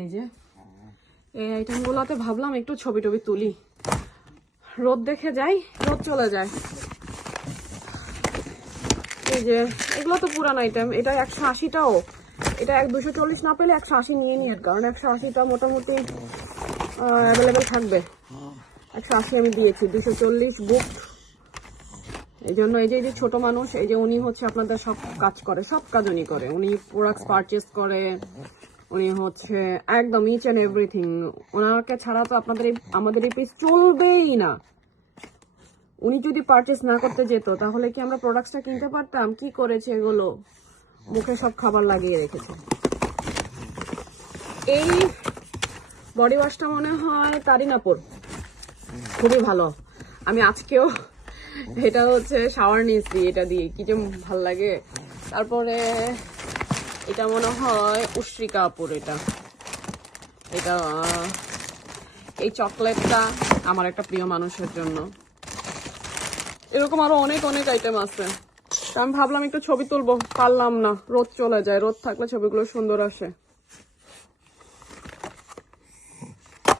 এই যে এই আইটেমগুলোতে ভাবলাম একটু ছবি টবি তুলি, রোদ দেখে যাই, রোদ চলে যায়। এই যে এগুলো তো পুরান আইটেম, এটা 180টাও, এটা 240 না পেলে 180 নিয়ে নিয়ে, কারণ 180টা মোটামুটি অ্যাভেলেবেল থাকবে। 180 আমি দিয়েছি, 240 বুক। এই জন্য এই যে ছোট মানুষ, এই যে উনি হচ্ছে আপনাদের সব কাজ করে, সব কাজ উনি করে, উনি প্রোডাক্টস পারচেস করে, উনি হচ্ছে একদম ইচ অ্যান্ড এভরিথিং। ওনাকে ছাড়া তো আমাদের এই পেজ চলবেই না। উনি যদি পারচেস না করতে যেত তাহলে কি আমরা প্রোডাক্টসটা কিনতে পারতাম? কি করেছে এগুলো, মুখে সব খাবার লাগিয়ে রেখেছে। এই বডি ওয়াশটা মনে হয় তারিনাপুর, খুবই ভালো। আমি আজকেও এটা হচ্ছে শাওয়ার নিয়েছি, এটা দিয়ে কি যে ভাল লাগে। তারপরে এটা মনে হয় উশ্রিকা আপুর, এটা এই চকলেটটা আমার একটা প্রিয় মানুষের জন্য। এরকম আরো অনেক অনেক আইটেম আছে। আমি ভাবলাম একটু ছবি তুলবো, পারলাম না, রোদ চলে যায়, রোদ থাকলে ছবিগুলো সুন্দর আসে।